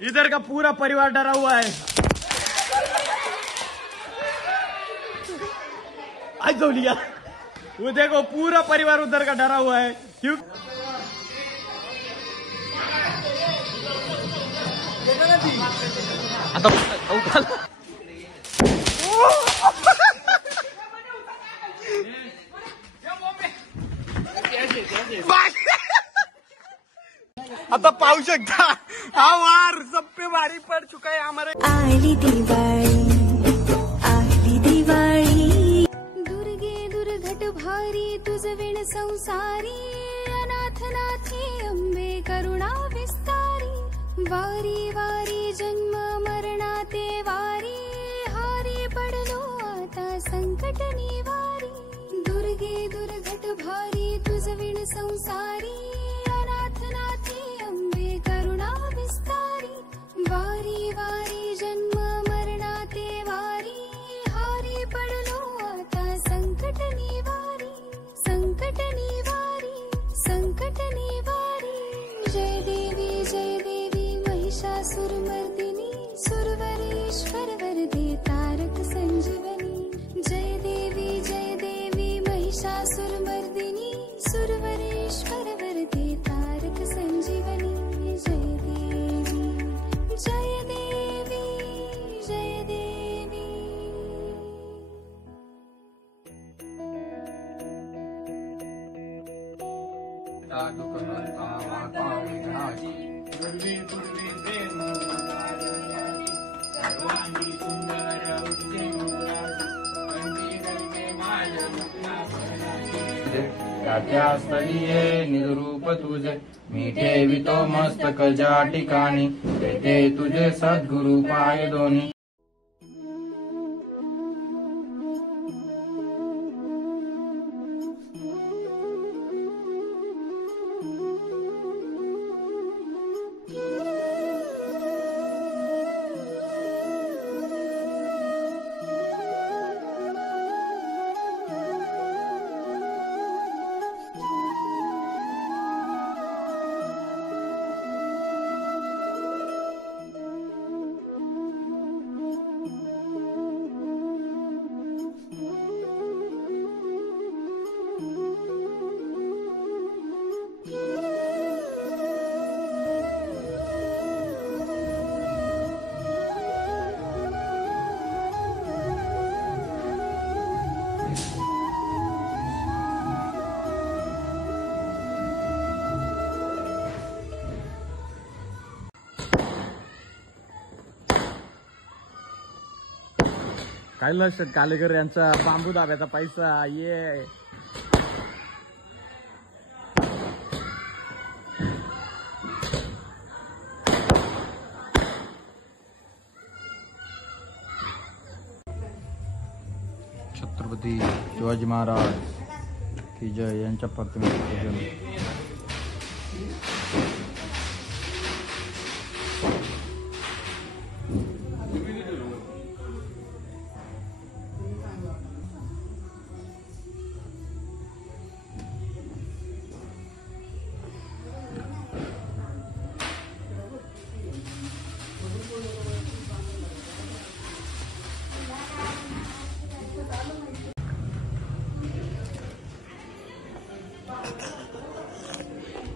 इधर का पूरा परिवार डरा हुआ है। आज जो लिया वो देखो, पूरा परिवार उधर का डरा हुआ है। क्यों? आता पाहू शकता हा वार सब पे भारी पड़ चुका है हमारे। आली दिवाळी दुर्गे दुर्घट भारी तुझ विण संसारी अनाथ नाथे अंबे करुणा विस्तारी वारी वारी जन्म मरणाते वारी हारी पडलो आता संकट निवारी दुर्गे दुर्घट भारी तुझ विण संसारी अनाथ नाथे अंबे करुणा विस्तारी वारी वारी जन्म मरणाते वारी हारी पडलो आता संकट निवारी संकट निवारी संकट निवारी। जय देवी महिषासुरमर्दिनी सुरवरेश्वर वरदे तारक संजीवनी। जय देवी महिषासुरमर्दिनी सुरवरेश्वर वरदे तारक संजीवनी। जय देवी जय देवी जय देवी। त्यास्तरीये निरूप तुझे मीठे वितो मस्तक ज्या ठिकाणी तेथे तुझे सद्गुरु पाय दोन्ही। काय लक्षात कालेकर यांचा बांबू दाब्याचा पैसा ये। छत्रपती शिवाजी महाराज की जय यांच्या प्रतिमेचे पूजन।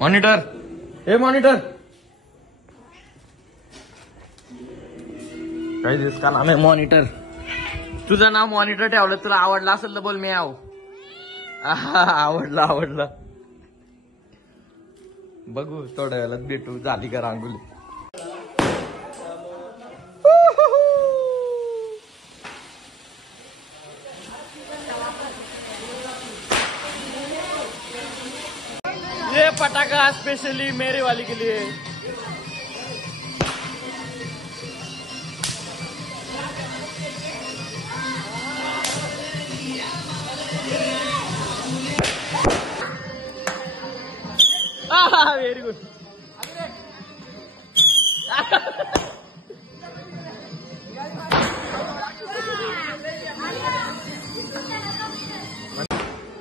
मॉनिटर, हे मॉनिटर, काय दिसका नाम आहे मॉनिटर? तुझं नाव मॉनिटर ठेवलं, तुला आवडलं असेल तर बोल मी आव। आवडलं बघू थोड्या वेळात भेटू। झाली का रांगोली? ये पटाखा स्पेशली मेरे वाली के लिए। Very good.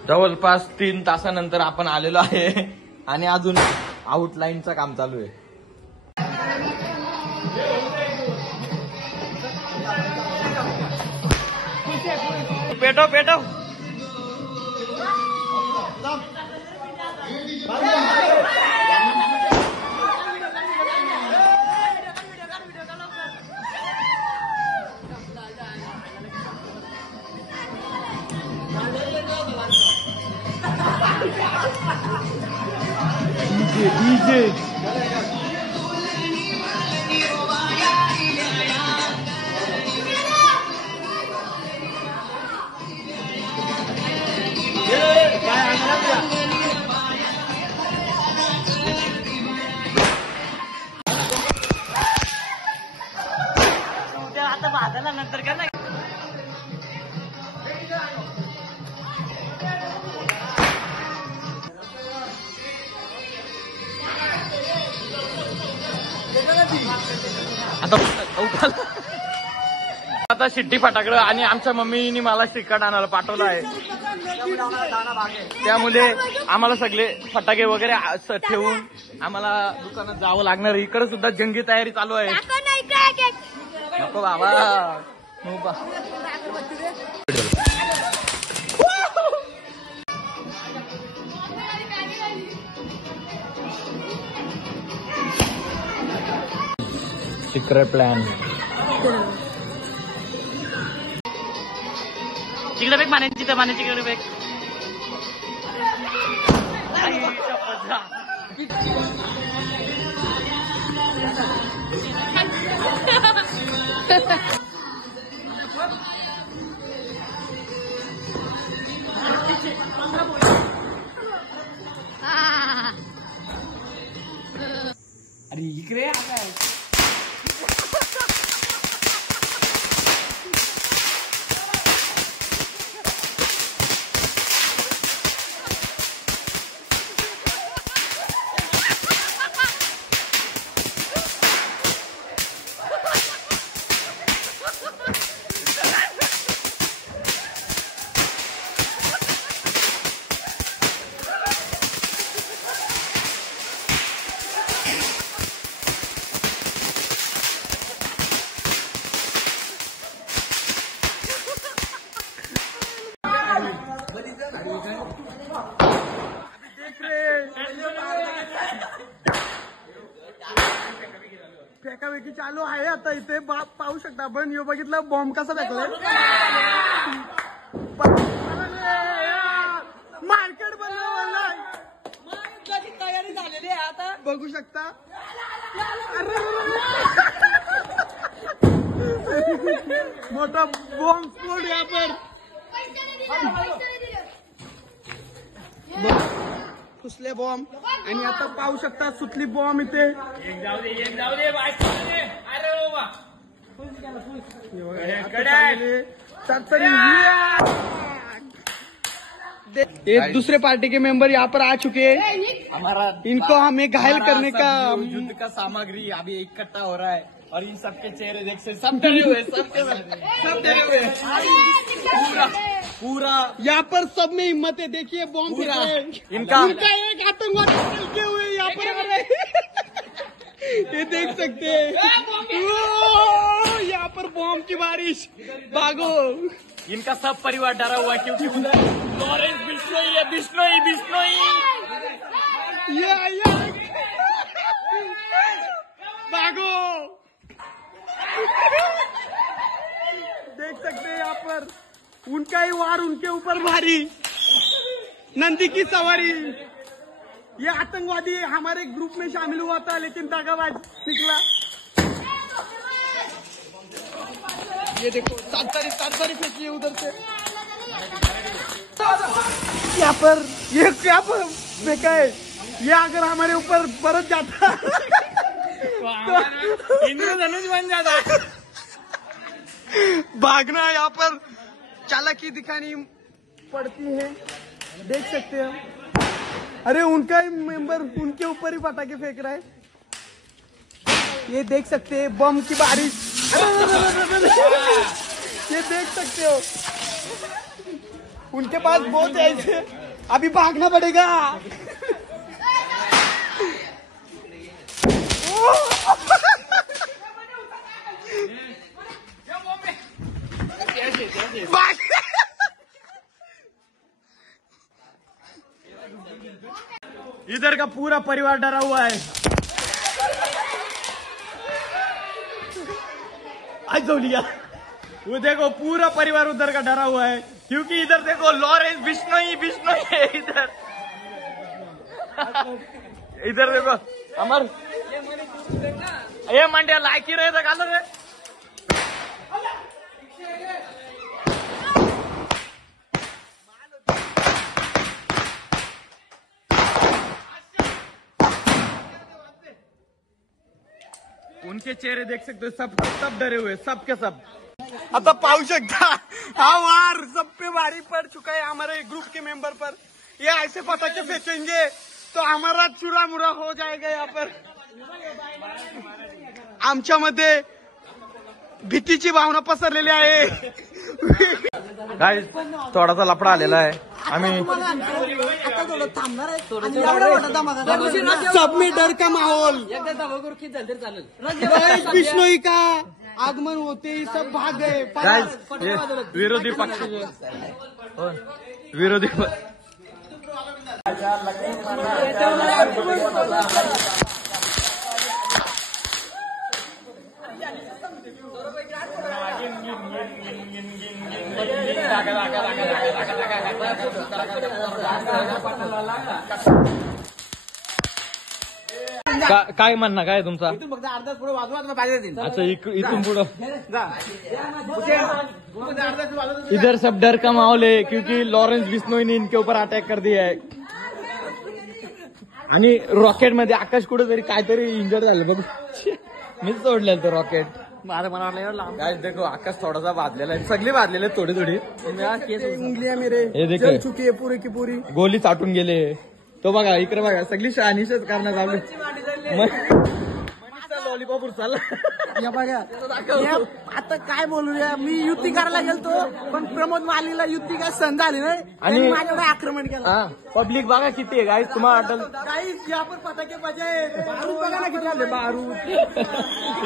जवळपास 3 तासानंतर आपण आलेलो आहे आणि अजून आउटलाईनचं काम चालू आहे। पेटो पेटो डीजे आता भाजायला नंतर का नाही आता शिट्टी फटाकडं आणि आमच्या मम्मीनी मला श्रीकाट आणायला पाठवलं आहे. त्यामुळे आम्हाला सगळे फटाके वगैरे ठेवून आम्हाला दुकानात जावं लागणार. इकडे सुद्धा जंगी तयारी चालू आहे. नको बाबा सिक्रेट प्लॅन. तिकडे बेग माने तिथे माने तिकडे बेग. अरे इकडे आता फेकाफेकी चालू आहे. आता इथे पाहू शकता आपण. यो बघितलं बॉम्ब कसा फेकलाय. मार्केट बनवलं तयारी झालेली आहे. आता बघू शकता. मोठा बॉम्ब स्फोट या पर फुसले बॉम्ब. आणि आता पाहू शकता सुतली बॉम्ब इथे. एक जाऊ दे अरे बाबा एक दूसरे पार्टी के मेंबर यहाँ पर आ चुके हैं. हमारा इनको हमें घायल करने का युद्ध का सामग्री अभी इकट्ठा हो रहा है और इन सबके चेहरे देख से सब डरे हुए सब डरे हुए पूरा यहाँ पर सब में हिम्मत है. देखिए बॉम्ब पूरा इनका एक आतंकवादी चलते हुए यहाँ पर आ रहे हैं. ये देख सकते हैं. यहाँ पर बॉम्ब की बारिश. भागो. इनका सब परिवार डरा हुआ है क्योंकि उधर लॉरेंस बिश्नोई है. बिश्नोई ये भागो. देख सकते हैं यहाँ पर उनका ही वार उनके ऊपर भारी. नंदी की सवारी. ये आतंकवादी हमारे ग्रुप में शामिल हुआ था लेकिन दगाबाज निकला. ये देखो सात फेंकी है उधर से. यहाँ पर ये क्या फेंका है. ये अगर हमारे ऊपर बरस जाता इंद्रधनुष बन जाता. भागना यहाँ पर चालाकी दिखानी पड़ती है. देख सकते हैं. अरे उनका ही मेंबर उनके ऊपर ही पटाखे फेंक रहा है. ये देख सकते हैं बम की बारिश. ये देख सकते हो. उनके पास बहुत है ऐसे. अभी भागना पड़ेगा. इधर का पूरा परिवार डरा हुआ है। आज जो लिया वो देखो, पूरा परिवार उधर का डरा हुआ है, क्योंकि इधर देखो लॉरेंस बिश्नोई है इधर। इधर देखो अमर, ये मंडिया लायकी रहे थे काल रे। उनके चेहरे देख सकते हो, सब डरे हुए, सब के सब। आता पाहू शकता हा वार सब पे भारी पड़ चुका है हमारे ग्रुप के मेंबर पर। ये ऐसे पटाखे फेंकेंगे तो हमारा चुरामुरा हो जाएगा यहाँ पर। आमच्यामध्ये भीतीची भावना पसरलेली आहे। गाइस थोडासा लफडा आलेला आहे। आम्ही सब में डर का माहौल। बिश्नोई का आगमन होते ही सब भाग गए। विरोधी पक्ष काय म्हणणं काय तुमचा? इथून फक्त अर्धा पुढे वाजवा पाहिजे। अच्छा इथून पुढं इधर सब डर का माहौल है, क्योंकि लॉरेंस बिश्नोई ने इनके ऊपर अटॅक कर दिया है। आणि रॉकेट मध्ये आकाश कुठेतरी काहीतरी इंजर्ड झालं बघ, मीच सोडलेलं तो रॉकेट। गाइस देखो आकाश थोडासा भाजलेला आहे, सगळी भाजलेले आहेत थोडी उंगलियां मेरे जल चुकी है पूरी की पूरी, गोली चाटून गेले। तो बघा इकडे बघा, सगळी शहानिशच करण्यात आली। लॉलीपॉप उचलला बघा। आता काय बोलूया, मी युती करायला गेलतो पण प्रमोद मालीला युती काय संध आली नाही आणि माझ्यावर आक्रमण केलं। पब्लिक बघा किती आहे गाईस, तुम्हाला वाटल गाईस यहाँ पर फटाके बजाए, बारूद बघा ना किती आले, बारूद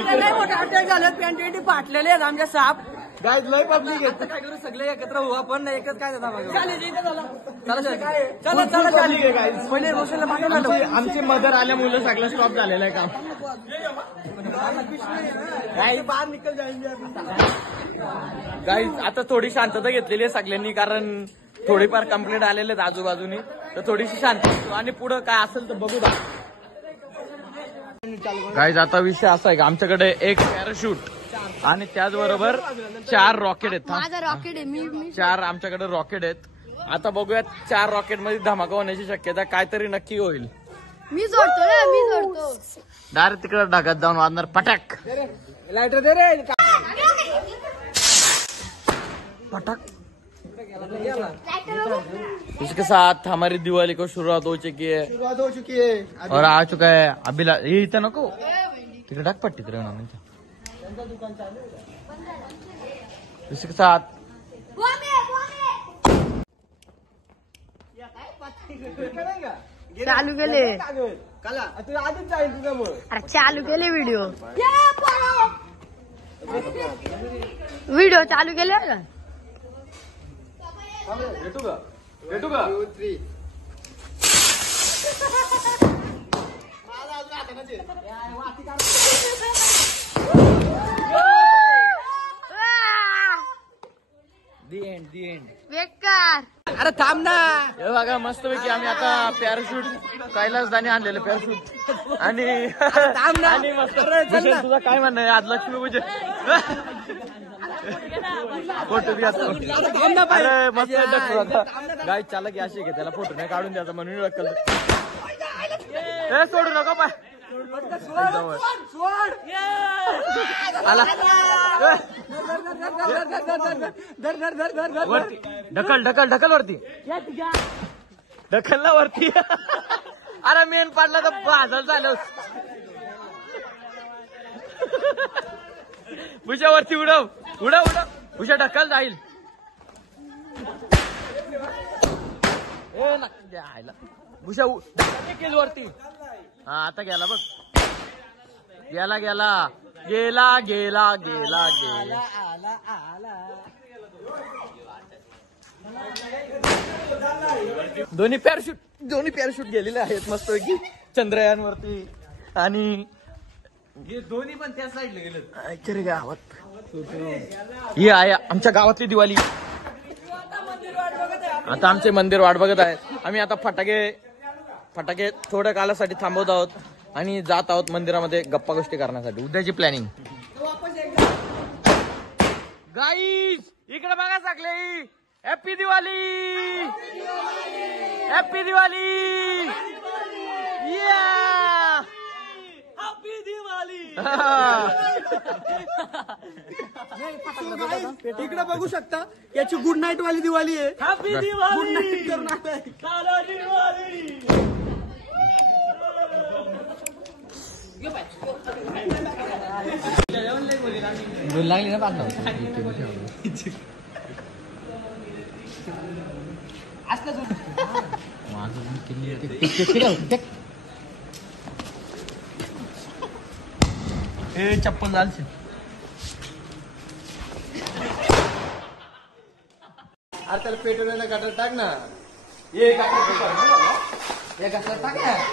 लय मोठे अटॅक झाले, पॅन्टी फाटलेले आहेत आमच्या साप। गाईस लय पब्लिक आहे, काय करू सगळे एकत्र होऊ आपण, एकच काय देता बघा। चला चालू आहे गाईस। पहिले रोशनला पाठवलं, आमची मदर आल्यामुळे सगळं स्टॉप झालेलं आहे काम। बाहेर निकल जाएंगे गाईस। आता थोडी शांतता घेतलेली आहे सगळ्यांनी, कारण थोडीफार कंप्लेंट आलेले आहेत आजूबाजूनी, तर थोडीशी शांतता आणि पुढे काय असेल तर बघू दा। गाईस आता विषय असा आहे की आमच्याकडे एक पॅराशूट आणि त्याचबरोबर 4 रॉकेट आहेत। माझा रॉकेट आहे, मी 4 आमच्याकडे रॉकेट आहेत। आता बघूयात 4 रॉकेट मध्ये धमाका होण्याची शक्यता काहीतरी नक्की होईल। मी जोडतो डायरेक्ट तिकडे ढगात जाऊन वाजणार पटाक। लाइटर दे रे। पटाक। इसके साथ हमारी दिवाली को शुरुआत हो चुकी है और आ चुका है अभिला। ये इथं नको तिकडे टाक पट्टी तिकडे ना। इसके साथ चालू केले, आधीच जाईल तुझं मग। अरे चालू केले व्हिडिओ चालू केले का? भेटू का? दी एंड बेकार। अरे थांब ना। हे बघा मस्तपैकी आम्ही आता पॅराशूट कैलासदानी आणलेलं पॅराशूट आणि आणि मस्त भूषण, तुझं काय म्हणणं आहे आज लक्ष्मी पूजन? फोटो बी असतो अरे मस्त गाय चालक अशी घे, त्याला फोटो नाही काढून द्यायचा म्हणून रक्कल सोडू नका पाय आला वरती ढकल ढकल ढकल वरती ढकल ना वरती। अरे मेन पाडला तर बाजल झालं। भुजा वरती उडव उडव उडव, भुजा ढकल जाईल। भुजा केल वरती। हा आता गेला बघ, गेला गेला गेला गेला गेला गेला। दोन्ही पॅराशूट गेलेले आहेत मस्तपैकी चंद्रयान वरती. आणि दोन्ही पण त्या साईडला गेले. गावात ही आहे आमच्या गावातली दिवाळी. आता आमचे मंदिर वाट बघत आहे. आम्ही आता फटाके थोड्या कालासाठी थांबवत आहोत आणि जात आहोत मंदिरामध्ये गप्पा गोष्टी करण्यासाठी. उद्याची प्लॅनिंग. गाईस इकडे बघा सगळे. हॅपी दिवाळी. हॅपी दिवाळी. इकडे बघू शकता याची गुड नाईट वाली दिवाळी आहे. हॅपी दिवाळी. लागली ना पाहतो. हे चप्पल झालचे. अरे त्याला पेट्रोल गाटर टाक ना. हे टाक ना.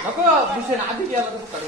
नको भूषण आधी गेला तर काढू.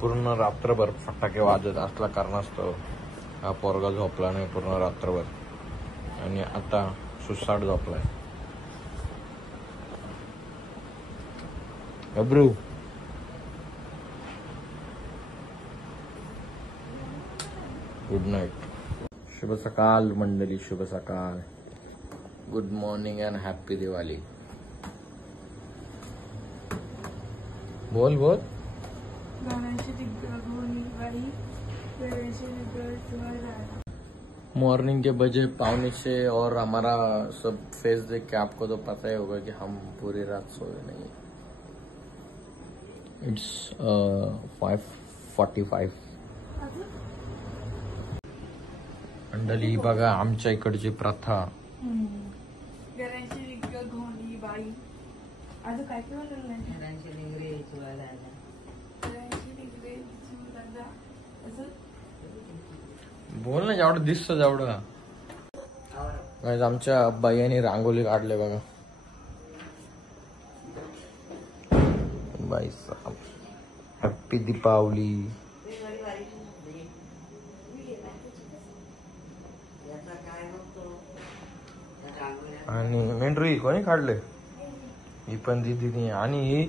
पूर्ण रात्रभर फटाके वाजत असला कारणास्तव हा पोरगा झोपला नाही पूर्ण रात्रभर. आणि आता सुसाट झोपलाय. अब्रू गुड नाईट. शुभ सकाळ मंडळी. शुभ सकाळ. Good morning and happy Diwali. बोल बोल. मॉर्निंग के बजे 5:45 और हमारा सब फेस देख के आपको तो पता ही होगा कि हम पूरी रात सोए नहीं. इट्स 5:45. मंडळी बघा आमच्या इकडची प्रथा. बोल ना जेवढं दिसतं तेवढं. आमच्या बाईने रांगोली काढले बघा. बाई साहब हॅपी दीपावली. आणि मेंढरू कोणी काढले. ही पण दिदीनी आणि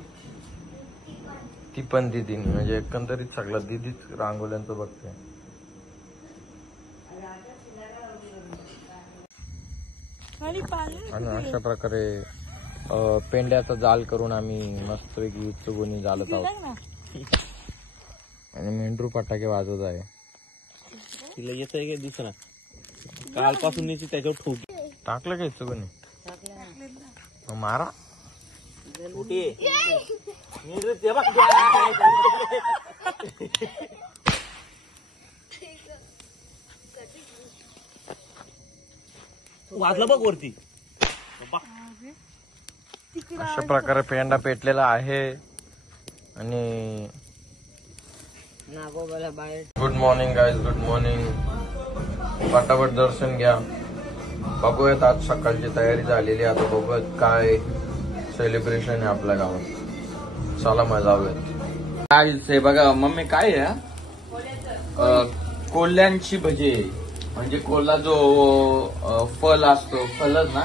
ती पण दिदीनी. म्हणजे एकंदरीत सगळं दिदीच रांगोल्यांचं बघते. आणि अशा प्रकारे पेंड्याचा जाल करून आम्ही मस्तपैकी चुगुनी जालत आहोत. आणि मेंढरू फटाके वाजवत आहे. तिला येत आहे का दुसरा कालपासून त्याच्यावर ठोक टाकलं काय चुगुनी. मारा वाजलं बघ वरती. अशा प्रकारे पेंडा पेटलेला आहे. आणि good morning guys. Good morning. फटाफट दर्शन घ्या. बघूयात आज सकाळची तयारी झालेली. आता बघूयात काय सेलिब्रेशन आहे आपल्या गावात. चला मग जाऊयात. काय बघा मम्मी काय आहे. कोल्ह्यांची भजी. म्हणजे कोल्हा जो फल असतो फलच ना.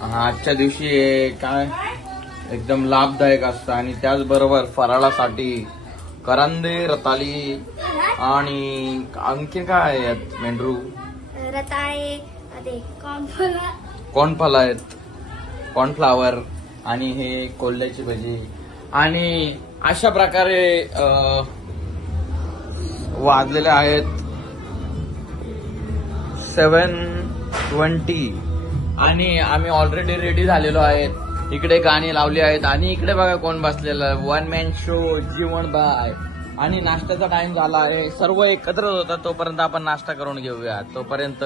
हा आजच्या दिवशी काय एकदम लाभदायक असतं. आणि त्याचबरोबर फराळासाठी करंदे रताळी आणि आणखी काय आहेत मेंढरू. रताळे कॉर्नफ्लॉवर आहेत. कॉर्नफ्लॉवर आणि हे कोल्ह्याची भजी. आणि अशा प्रकारे वाजलेले आहेत 7:20 आणि आम्ही ऑलरेडी रेडी झालेलो आहेत. इकडे गाणी लावली आहेत आणि इकडे बघा कोण बसलेलं, वन मॅन शो जीवन बाय. आणि नाश्त्याचा टाइम झाला आहे. सर्व एकत्र होता तोपर्यंत आपण नाश्ता करून घेऊया. तोपर्यंत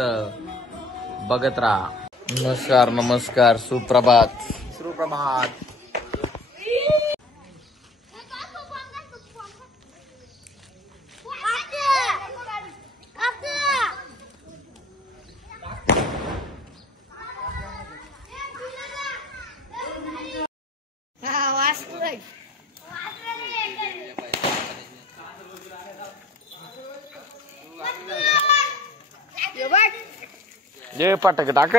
बघत राहा. नमस्कार नमस्कार, सुप्रभात सुप्रभात. ये पटक टाक.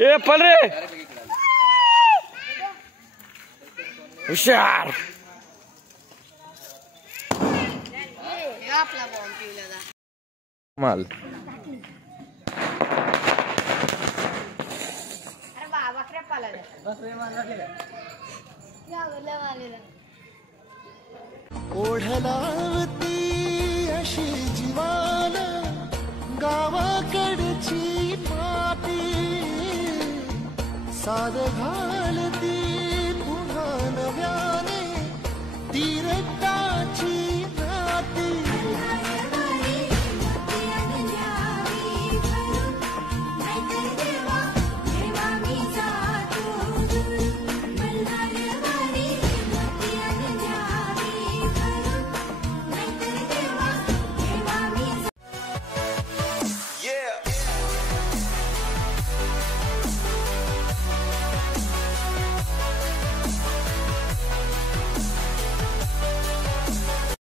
ए पल रे हुशार. माल ओढलावती अशी जीवान गावाकडची माती साध घाल